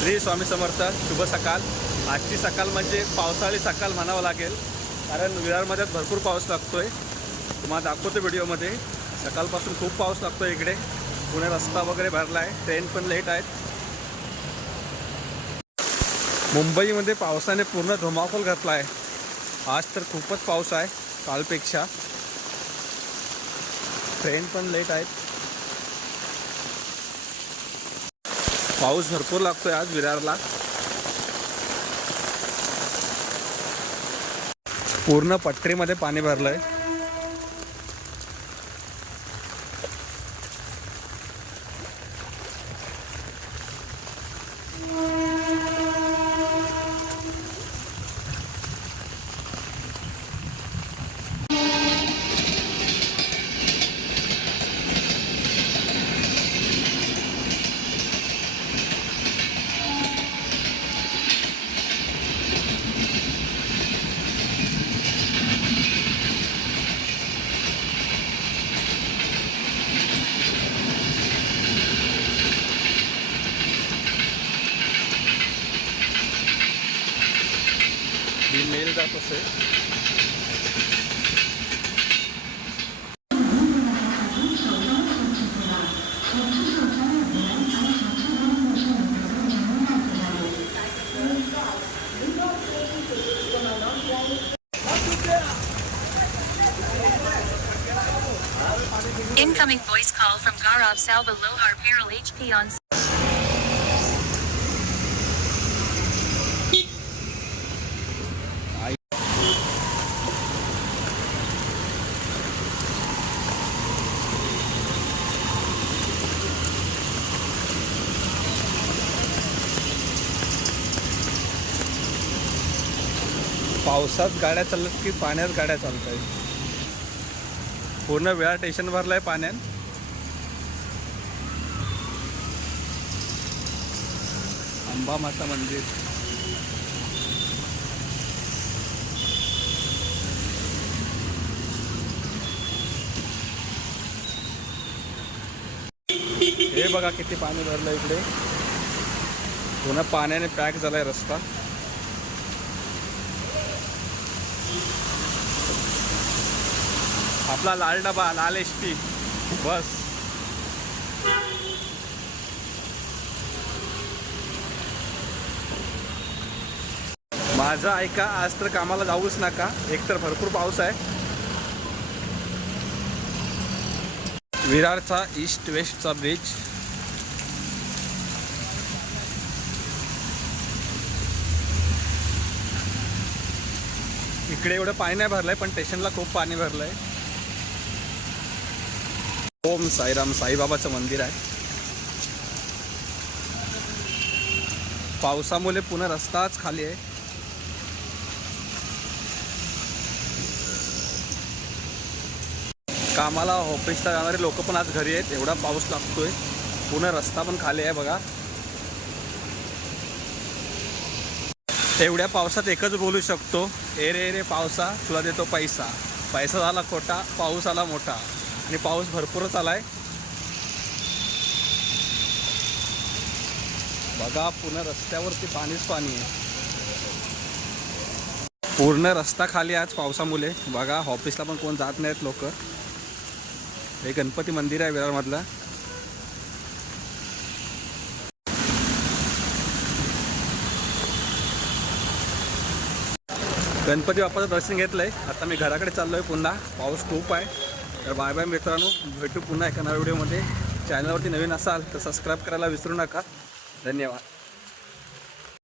श्री स्वामी समर्थ शुभ सकाळ आजची सकाळ म्हणजे पावसाळी सकाळ म्हणावं लागेल कारण विरारमध्ये भरपूर पाऊस लागतोय. तुम्हाला दाखवतो व्हिडिओमध्ये. सकाळपासून खूप पाऊस लागतो आहे इकडे. पुणे रस्ता वगैरे भरला आहे ट्रेन पण लेट आहेत. मुंबईमध्ये पावसाने पूर्ण धुमाकूल घातला आहे आज तर खूपच पाऊस आहे कालपेक्षा. ट्रेन पण लेट आहेत. पाऊस भरपूर लागतोय आज विरारला. पूर्ण पट्टीमध्ये पाणी भरलंय. मेल जात असेल Incoming voice call from Gaurav Salva Lohar Peral HP on पावसात गाड्या चालत की पाण्यात गाड्या चालत आहेत पूर्ण वेळा स्टेशन भरलाय पाण्यात. अंबा माता मंदिर. हे बघा किती पाणी भरलं इकडे. पूर्ण पाण्याने पॅक झालाय रस्ता. आपला लाल डबा लाल एस पी बस. माझं ऐका आज तर कामाला जाऊच नका. एक तर भरपूर पाऊस आहे. विरारचा ईस्ट वेस्टचा ब्रिज. इकडे एवढं पाणी नाही भरलंय पण स्टेशनला खूप पाणी भरलंय. ओम साईराम साईबाबाचं मंदिर आहे. पावसामुळे पुन्हा रस्ताच खाली आहे. कामाला ऑफिसला जाणारे लोक पण आज घरी आहेत. एवढा पाऊस लागतोय. पुन्हा रस्ता पण खाली आहे बघा. एवढ्या पावसात एकच बोलू शकतो. ए रे रे पावसा. तुला देतो पैसा. पैसा झाला खोटा पाऊस आला मोठा. आणि पाऊस भरपूरच आला आहे बघा पुन्हा रस्त्यावरती पाणीच पाणी आहे. पूर्ण रस्ता खाली आहे आज पावसामुळे. बघा ऑफिसला पण कोण जात नाहीत लोक. हे गणपती मंदिर आहे विरारमधलं. गणपती बाप्पाचं दर्शन घेतलंय. आता मी घराकडे चाललोय पुन्हा. पाऊस खूप आहे. तर बाय बाय मित्रांनो भेटू पुन्हा एका नव्या व्हिडिओमध्ये. चॅनलवरती नवीन असाल तर सबस्क्राईब करायला विसरू नका. धन्यवाद.